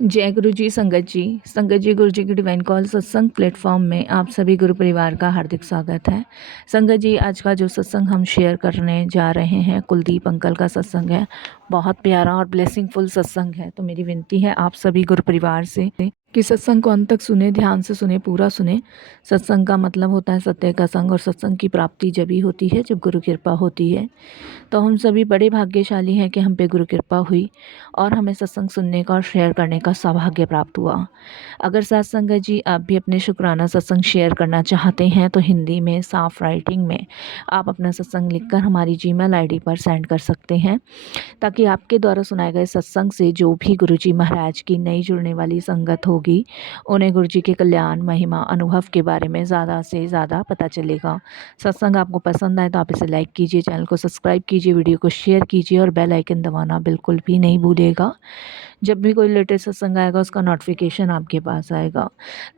जय गुरु जी, संगत जी गुरु जी की डिवाइन कॉल सत्संग प्लेटफॉर्म में आप सभी गुरु परिवार का हार्दिक स्वागत है। संगत जी, आज का जो सत्संग हम शेयर करने जा रहे हैं कुलदीप अंकल का सत्संग है। बहुत प्यारा और ब्लेसिंगफुल सत्संग है। तो मेरी विनती है आप सभी गुरु परिवार से कि सत्संग को अंत तक सुने, ध्यान से सुने, पूरा सुने। सत्संग का मतलब होता है सत्य का संग, और सत्संग की प्राप्ति जब ही होती है जब गुरु कृपा होती है। तो हम सभी बड़े भाग्यशाली हैं कि हम पे गुरु कृपा हुई और हमें सत्संग सुनने का और शेयर करने का सौभाग्य प्राप्त हुआ। अगर साथ संगत जी आप भी अपने शुक्राना सत्संग शेयर करना चाहते हैं तो हिंदी में साफ राइटिंग में आप अपना सत्संग लिखकर हमारी जीमेल आईडी पर सेंड कर सकते हैं, ताकि आपके द्वारा सुनाए गए सत्संग से जो भी गुरुजी महाराज की नई जुड़ने वाली संगत होगी उन्हें गुरुजी के कल्याण, महिमा, अनुभव के बारे में ज़्यादा से ज़्यादा पता चलेगा। सत्संग आपको पसंद आए तो आप इसे लाइक कीजिए, चैनल को सब्सक्राइब कीजिए, वीडियो को शेयर कीजिए और बेल आइकन दबाना बिल्कुल भी नहीं भूलिएगा। जब भी कोई लेटेस्ट सत्संग आएगा उसका नोटिफिकेशन आपके पास आएगा।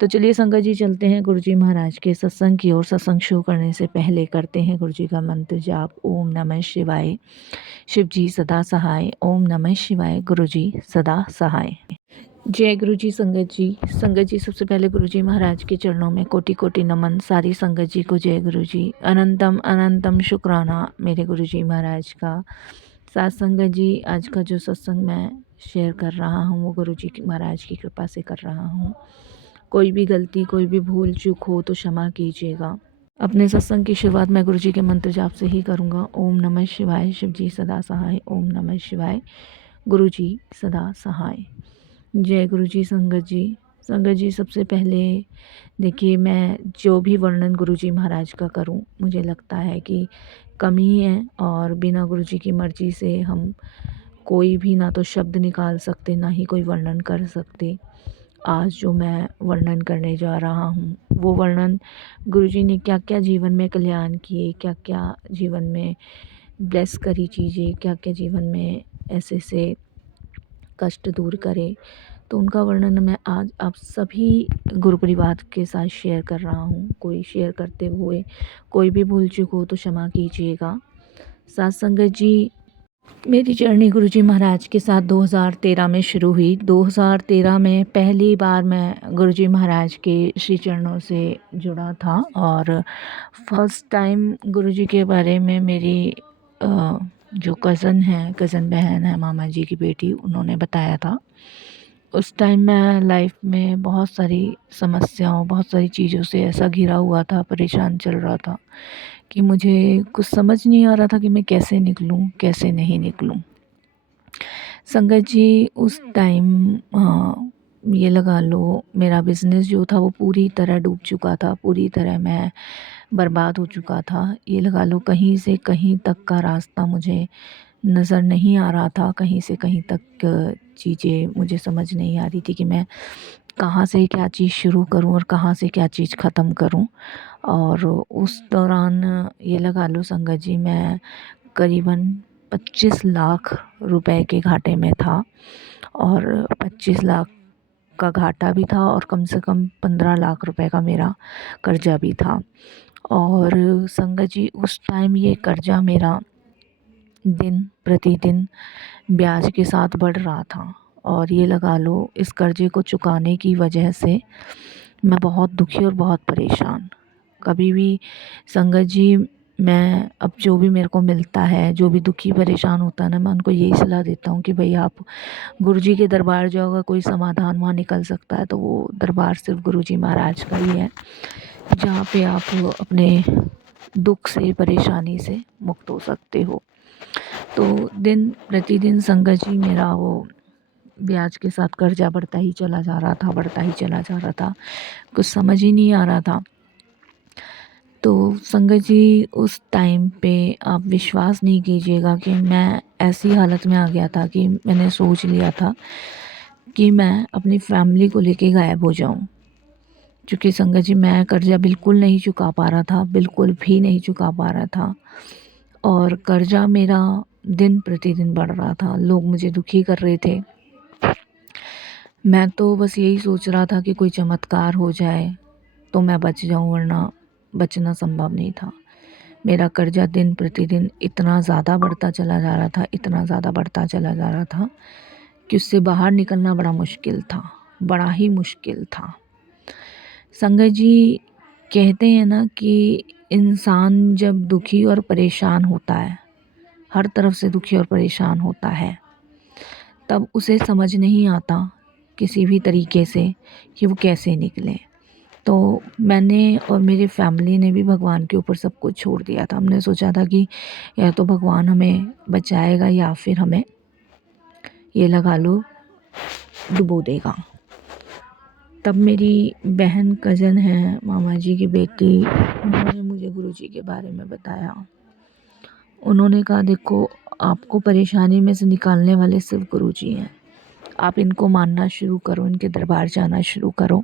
तो चलिए संगत जी, चलते हैं गुरुजी महाराज के सत्संग की ओर। सत्संग शुरू करने से पहले करते हैं गुरुजी का मंत्र जाप। ओम नमः शिवाय। शिव जी सदा सहाय। ओम नमः शिवाय। गुरुजी सदा सहाय। जय गुरु जी। संगत जी सबसे पहले गुरु जी महाराज के चरणों में कोटि कोटि नमन। सारी संगत जी को जय गुरु जी। अनंतम अनंतम शुक्राना मेरे गुरु जी महाराज का। साथ संगत जी, आज का जो सत्संग मैं शेयर कर रहा हूँ वो गुरु जी महाराज की कृपा से कर रहा हूँ। कोई भी गलती, कोई भी भूल चूक हो तो क्षमा कीजिएगा। अपने सत्संग की शुरुआत मैं गुरु जी के मंत्र जाप से ही करूँगा। ओम नमः शिवाय। शिव जी सदा सहाय। ओम नमः शिवाय। गुरु जी सदा सहाय। जय गुरु जी। संगत जी सबसे पहले देखिए, मैं जो भी वर्णन गुरु जी महाराज का करूं मुझे लगता है कि कम ही है, और बिना गुरु जी की मर्जी से हम कोई भी ना तो शब्द निकाल सकते ना ही कोई वर्णन कर सकते। आज जो मैं वर्णन करने जा रहा हूँ वो वर्णन गुरु जी ने क्या क्या जीवन में कल्याण किए, क्या क्या जीवन में ब्लेस करी चीज़ें, क्या क्या जीवन में ऐसे से कष्ट दूर करे, तो उनका वर्णन मैं आज आप सभी गुरु परिवार के साथ शेयर कर रहा हूँ। कोई शेयर करते हुए कोई भी भूल चूक हो तो क्षमा कीजिएगा। साथ संगत जी, मेरी जर्नी गुरु जी महाराज के साथ 2013 में शुरू हुई। 2013 में पहली बार मैं गुरु जी महाराज के श्री चरणों से जुड़ा था, और फर्स्ट टाइम गुरु जी के बारे में मेरी जो कज़न बहन है, मामा जी की बेटी, उन्होंने बताया था। उस टाइम मैं लाइफ में बहुत सारी समस्याओं, बहुत सारी चीज़ों से ऐसा घिरा हुआ था, परेशान चल रहा था कि मुझे कुछ समझ नहीं आ रहा था कि मैं कैसे निकलूं, कैसे नहीं निकलूं। संगत जी, उस टाइम ये लगा लो मेरा बिज़नेस जो था वो पूरी तरह डूब चुका था, पूरी तरह मैं बर्बाद हो चुका था। ये लगा लो कहीं से कहीं तक का रास्ता मुझे नज़र नहीं आ रहा था। कहीं से कहीं तक चीज़ें मुझे समझ नहीं आ रही थी कि मैं कहाँ से क्या चीज़ शुरू करूं और कहाँ से क्या चीज़ ख़त्म करूं। और उस दौरान ये लगा लो संगत जी, मैं करीबन 25 लाख रुपए के घाटे में था, और 25 लाख का घाटा भी था और कम से कम 15 लाख रुपए का मेरा कर्जा भी था। और संगत जी, उस टाइम ये कर्जा मेरा दिन प्रतिदिन ब्याज के साथ बढ़ रहा था, और ये लगा लो इस कर्जे को चुकाने की वजह से मैं बहुत दुखी और बहुत परेशान। कभी भी संगत जी, मैं अब जो भी मेरे को मिलता है, जो भी दुखी परेशान होता है ना, मैं उनको यही सलाह देता हूँ कि भाई आप गुरुजी के दरबार जाओ, अगर कोई समाधान वहाँ निकल सकता है तो वो दरबार सिर्फ गुरुजी महाराज का ही है, जहाँ पे आप अपने दुख से, परेशानी से मुक्त हो सकते हो। तो दिन प्रतिदिन संगत जी मेरा वो ब्याज के साथ कर्जा बढ़ता ही चला जा रहा था, बढ़ता ही चला जा रहा था। कुछ समझ ही नहीं आ रहा था। तो संगत जी, उस टाइम पे आप विश्वास नहीं कीजिएगा कि मैं ऐसी हालत में आ गया था कि मैंने सोच लिया था कि मैं अपनी फैमिली को लेके गायब हो जाऊं। क्योंकि संगत जी, मैं कर्जा बिल्कुल नहीं चुका पा रहा था, बिल्कुल भी नहीं चुका पा रहा था, और कर्जा मेरा दिन प्रतिदिन बढ़ रहा था। लोग मुझे दुखी कर रहे थे। मैं तो बस यही सोच रहा था कि कोई चमत्कार हो जाए तो मैं बच जाऊं, वरना बचना संभव नहीं था। मेरा कर्जा दिन प्रतिदिन इतना ज़्यादा बढ़ता चला जा रहा था, इतना ज़्यादा बढ़ता चला जा रहा था कि उससे बाहर निकलना बड़ा मुश्किल था, बड़ा ही मुश्किल था। संगत जी, कहते हैं ना कि इंसान जब दुखी और परेशान होता है, हर तरफ से दुखी और परेशान होता है, तब उसे समझ नहीं आता किसी भी तरीके से कि वो कैसे निकले। तो मैंने और मेरी फैमिली ने भी भगवान के ऊपर सब कुछ छोड़ दिया था। हमने सोचा था कि या तो भगवान हमें बचाएगा या फिर हमें ये लगा लो डुबो देगा। तब मेरी बहन कज़न है, मामा जी की बेटी, उन्होंने मुझे गुरुजी के बारे में बताया। उन्होंने कहा देखो, आपको परेशानी में से निकालने वाले सिर्फ गुरुजी हैं। आप इनको मानना शुरू करो, इनके दरबार जाना शुरू करो,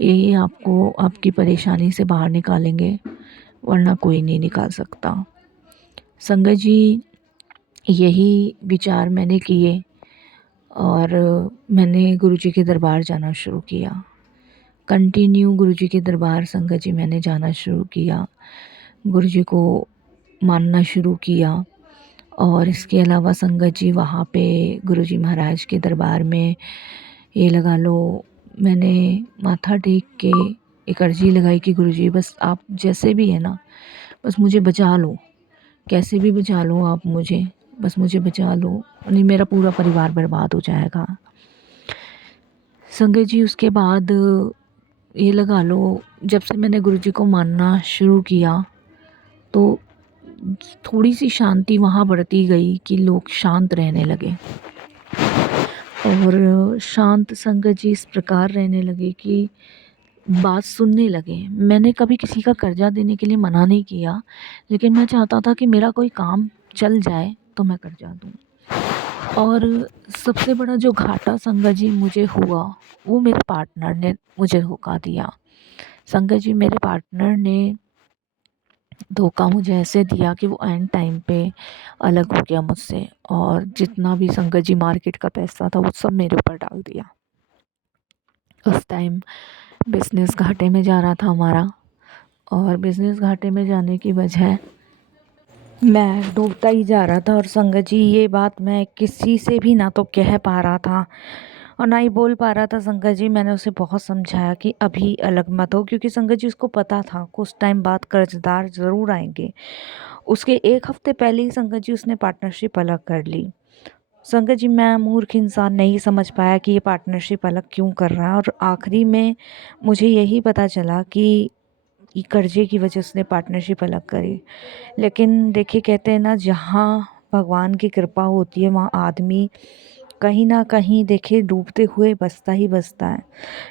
यही आपको आपकी परेशानी से बाहर निकालेंगे, वरना कोई नहीं निकाल सकता। संगत जी, यही विचार मैंने किए और मैंने गुरुजी के दरबार जाना शुरू किया। कंटिन्यू गुरुजी के दरबार संगत जी मैंने जाना शुरू किया, गुरुजी को मानना शुरू किया। और इसके अलावा संगत जी वहाँ पे गुरुजी महाराज के दरबार में ये लगा लो मैंने माथा टेक के एक अर्जी लगाई कि गुरुजी बस आप जैसे भी है ना, बस मुझे बचा लो, कैसे भी बचा लो आप मुझे, बस मुझे बचा लो, नहीं मेरा पूरा परिवार बर्बाद हो जाएगा। संगत जी, उसके बाद ये लगा लो जब से मैंने गुरुजी को मानना शुरू किया तो थोड़ी सी शांति वहाँ बढ़ती गई कि लोग शांत रहने लगे। और शांत संगत जी इस प्रकार रहने लगे कि बात सुनने लगे। मैंने कभी किसी का कर्जा देने के लिए मना नहीं किया, लेकिन मैं चाहता था कि मेरा कोई काम चल जाए तो मैं कर्जा दूँ। और सबसे बड़ा जो घाटा संगत जी मुझे हुआ वो मेरे पार्टनर ने मुझे धोखा दिया। संगत जी, मेरे पार्टनर ने धोखा मुझे ऐसे दिया कि वो एंड टाइम पे अलग हो गया मुझसे, और जितना भी संगत जी मार्केट का पैसा था वो सब मेरे ऊपर डाल दिया। उस टाइम बिज़नेस घाटे में जा रहा था हमारा, और बिज़नेस घाटे में जाने की वजह मैं डूबता ही जा रहा था। और संगत जी, ये बात मैं किसी से भी ना तो कह पा रहा था और ना ही बोल पा रहा था। संगत जी, मैंने उसे बहुत समझाया कि अभी अलग मत हो, क्योंकि संगत जी उसको पता था कुछ टाइम बाद कर्जदार ज़रूर आएंगे। उसके एक हफ्ते पहले ही संगत जी उसने पार्टनरशिप अलग कर ली। संगत जी, मैं मूर्ख इंसान नहीं समझ पाया कि ये पार्टनरशिप अलग क्यों कर रहा है, और आखिरी में मुझे यही पता चला कि ये कर्जे की वजह से उसने पार्टनरशिप अलग करी। लेकिन देखिए, कहते हैं ना, जहाँ भगवान की कृपा होती है वहाँ आदमी कहीं ना कहीं देखिए डूबते हुए बचता ही बचता है।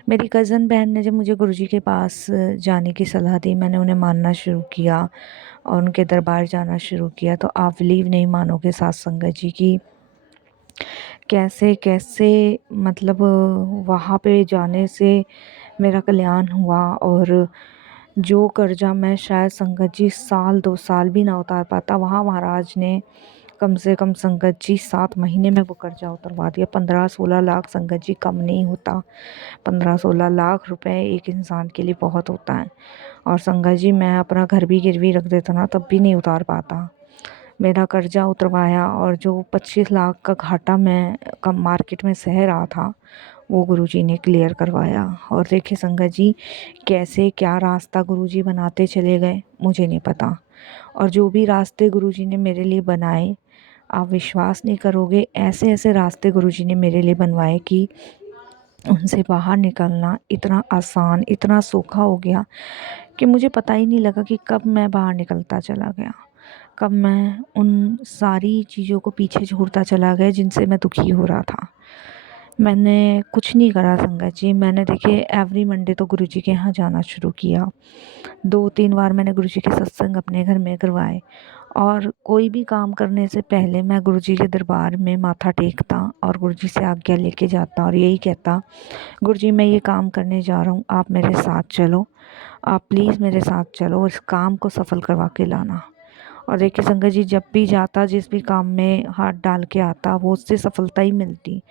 मेरी कज़न बहन ने जब मुझे गुरुजी के पास जाने की सलाह दी, मैंने उन्हें मानना शुरू किया और उनके दरबार जाना शुरू किया, तो आप बिलीव नहीं मानोगे साथ संगत जी की कैसे कैसे मतलब वहाँ पे जाने से मेरा कल्याण हुआ। और जो कर्जा मैं शायद संगत जी साल 2 साल भी ना उतार पाता, वहाँ महाराज ने कम से कम संगत जी 7 महीने में वो कर्जा उतरवा दिया। 15-16 लाख संगत जी कम नहीं होता। 15-16 लाख रुपए एक इंसान के लिए बहुत होता है। और संगत जी, मैं अपना घर भी गिरवी रख देता ना तब भी नहीं उतार पाता। मेरा कर्जा उतरवाया, और जो 25 लाख का घाटा मैं कम मार्केट में सह रहा था वो गुरुजी ने क्लियर करवाया। और देखिए संगत जी, कैसे क्या रास्ता गुरुजी बनाते चले गए मुझे नहीं पता, और जो भी रास्ते गुरुजी ने मेरे लिए बनाए, आप विश्वास नहीं करोगे, ऐसे ऐसे रास्ते गुरुजी ने मेरे लिए बनवाए कि उनसे बाहर निकलना इतना आसान, इतना सूखा हो गया कि मुझे पता ही नहीं लगा कि कब मैं बाहर निकलता चला गया, कब मैं उन सारी चीज़ों को पीछे छोड़ता चला गया जिनसे मैं दुखी हो रहा था। मैंने कुछ नहीं करा संगत जी, मैंने देखिए एवरी मंडे तो गुरुजी के यहाँ जाना शुरू किया। 2-3 बार मैंने गुरुजी के सत्संग अपने घर में करवाए, और कोई भी काम करने से पहले मैं गुरुजी के दरबार में माथा टेकता और गुरुजी से आज्ञा लेके जाता और यही कहता, गुरुजी मैं ये काम करने जा रहा हूँ, आप मेरे साथ चलो, आप प्लीज़ मेरे साथ चलो और इस काम को सफल करवा के लाना। और देखिए संगत जी, जब भी जाता, जिस भी काम में हाथ डाल के आता, वो उससे सफलता ही मिलती।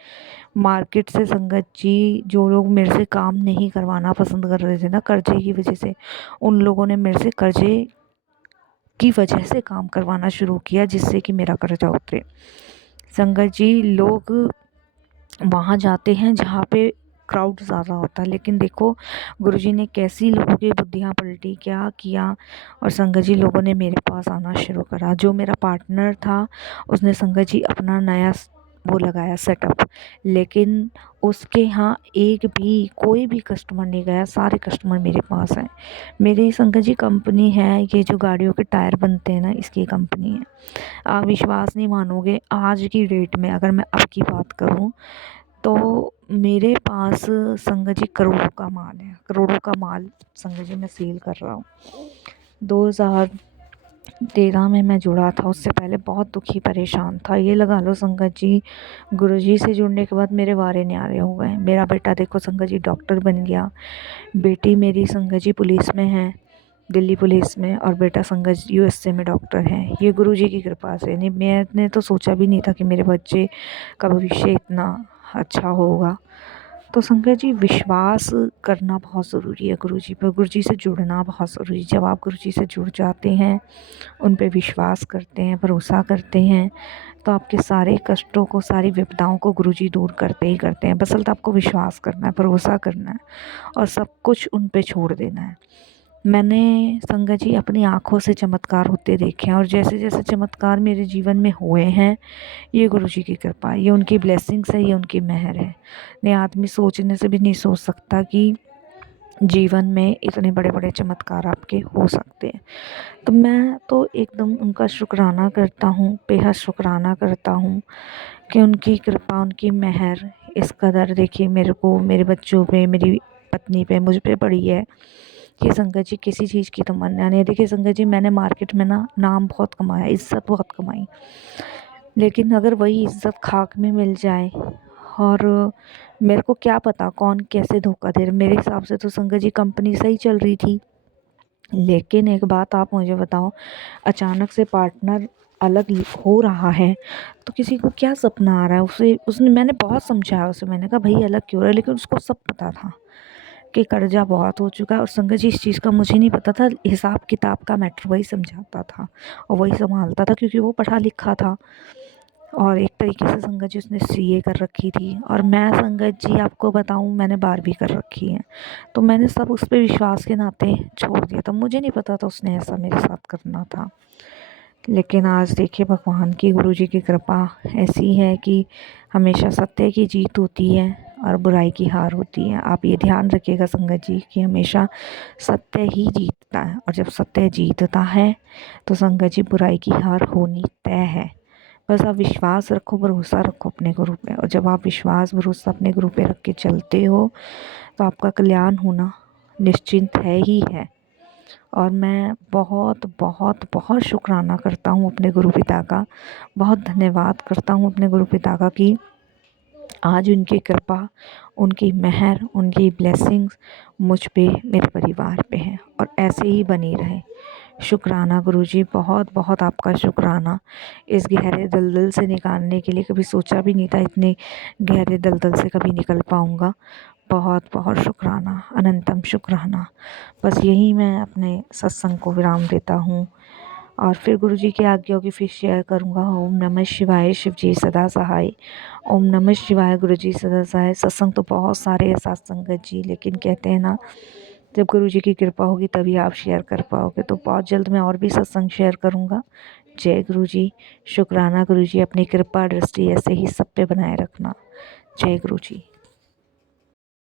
मार्केट से संगत जी जो लोग मेरे से काम नहीं करवाना पसंद कर रहे थे ना कर्जे की वजह से, उन लोगों ने मेरे से कर्जे की वजह से काम करवाना शुरू किया जिससे कि मेरा कर्जा उतरे। संगत जी, लोग वहाँ जाते हैं जहाँ पे क्राउड ज़्यादा होता है। लेकिन देखो गुरुजी ने कैसी लोगों की बुद्धियाँ पलटी, क्या किया, और संगत जी लोगों ने मेरे पास आना शुरू करा। जो मेरा पार्टनर था उसने संगत जी अपना नया वो लगाया सेटअप, लेकिन उसके यहाँ एक भी कोई भी कस्टमर नहीं गया, सारे कस्टमर मेरे पास हैं। मेरी संगत जी कंपनी है, ये जो गाड़ियों के टायर बनते हैं ना, इसकी कंपनी है। आप विश्वास नहीं मानोगे, आज की डेट में अगर मैं अब की बात करूं तो मेरे पास संगत जी करोड़ों का माल है, करोड़ों का माल संगत जी मैं सेल कर रहा हूँ। 2013 में मैं जुड़ा था, उससे पहले बहुत दुखी परेशान था। ये लगा लो संगत जी, गुरुजी से जुड़ने के बाद मेरे वारे न्यारे हो गए। मेरा बेटा देखो संगत जी डॉक्टर बन गया, बेटी मेरी संगत जी पुलिस में है, दिल्ली पुलिस में, और बेटा संगत यूएसए में डॉक्टर है। ये गुरुजी की कृपा से। नहीं, मैंने तो सोचा भी नहीं था कि मेरे बच्चे का भविष्य इतना अच्छा होगा। तो संगत जी विश्वास करना बहुत ज़रूरी है गुरुजी पर, गुरुजी से जुड़ना बहुत ज़रूरी है। जब आप गुरुजी से जुड़ जाते हैं, उन पे विश्वास करते हैं, भरोसा करते हैं, तो आपके सारे कष्टों को, सारी विपदाओं को गुरुजी दूर करते ही करते हैं। बस आपको विश्वास करना है, भरोसा करना है और सब कुछ उन पे छोड़ देना है। मैंने संगत जी अपनी आँखों से चमत्कार होते देखे हैं, और जैसे जैसे चमत्कार मेरे जीवन में हुए हैं, ये गुरुजी की कृपा है, ये उनकी ब्लेसिंग्स है, ये उनकी मेहर है। नहीं, आदमी सोचने से भी नहीं सोच सकता कि जीवन में इतने बड़े बड़े चमत्कार आपके हो सकते हैं। तो मैं तो एकदम उनका शुक्राना करता हूँ, बेहद शुक्राना करता हूँ कि उनकी कृपा, उनकी मेहर इस कदर देखिए मेरे को, मेरे बच्चों पे, मेरी पत्नी पे, मुझ पे पड़ी है कि संगत जी किसी चीज़ की तमन्ना नहीं। देखिए संगत जी, मैंने मार्केट में ना नाम बहुत कमाया, इज़्ज़त बहुत कमाई, लेकिन अगर वही इज़्ज़त खाक में मिल जाए, और मेरे को क्या पता कौन कैसे धोखा दे रहा। मेरे हिसाब से तो संगत जी कंपनी सही चल रही थी, लेकिन एक बात आप मुझे बताओ, अचानक से पार्टनर अलग हो रहा है तो किसी को क्या सपना आ रहा है। उसे उसने मैंने बहुत समझाया उसे, मैंने कहा भाई अलग क्यों रहा है, लेकिन उसको सब पता था कि कर्जा बहुत हो चुका है। और संगत जी इस चीज़ का मुझे नहीं पता था, हिसाब किताब का मैटर वही समझाता था और वही संभालता था, क्योंकि वो पढ़ा लिखा था। और एक तरीके से संगत जी उसने सीए कर रखी थी, और मैं संगत जी आपको बताऊं, मैंने 12वीं कर रखी है। तो मैंने सब उस पर विश्वास के नाते छोड़ दिया था, मुझे नहीं पता था उसने ऐसा मेरे साथ करना था। लेकिन आज देखिए भगवान की, गुरुजी की कृपा ऐसी है कि हमेशा सत्य की जीत होती है और बुराई की हार होती है। आप ये ध्यान रखिएगा संगत जी कि हमेशा सत्य ही जीतता है, और जब सत्य जीतता है तो संगत जी बुराई की हार होनी तय है। बस आप विश्वास रखो, भरोसा रखो अपने गुरु पे, और जब आप विश्वास भरोसा अपने गुरु पे रख के चलते हो तो आपका कल्याण होना निश्चिंत है ही है। और मैं बहुत बहुत बहुत शुक्राना करता हूँ अपने गुरु पिता का, बहुत धन्यवाद करता हूँ अपने गुरु पिता का कि आज उनकी कृपा, उनकी मेहर, उनकी ब्लेसिंग्स मुझ पे, मेरे परिवार पे है, और ऐसे ही बनी रहे। शुक्राना गुरुजी, बहुत बहुत आपका शुक्राना। इस गहरे दलदल से निकालने के लिए कभी सोचा भी नहीं था इतने गहरे दलदल से कभी निकल पाऊँगा। बहुत बहुत शुक्राना, अनंतम शुक्राना। बस यही मैं अपने सत्संग को विराम देता हूँ, और फिर गुरुजी की आज्ञा होगी फिर शेयर करूँगा। ओम नमः शिवाय, शिव जी सदा सहाय। ओम नमः शिवाय, गुरुजी सदा सहाय। सत्संग तो बहुत सारे हैं साथ संगत जी, लेकिन कहते हैं ना, जब गुरुजी की कृपा होगी तभी आप शेयर कर पाओगे। तो बहुत जल्द मैं और भी सत्संग शेयर करूँगा। जय गुरुजी, शुक्राना गुरुजी, अपनी कृपा दृष्टि ऐसे ही सब पे बनाए रखना। जय गुरुजी।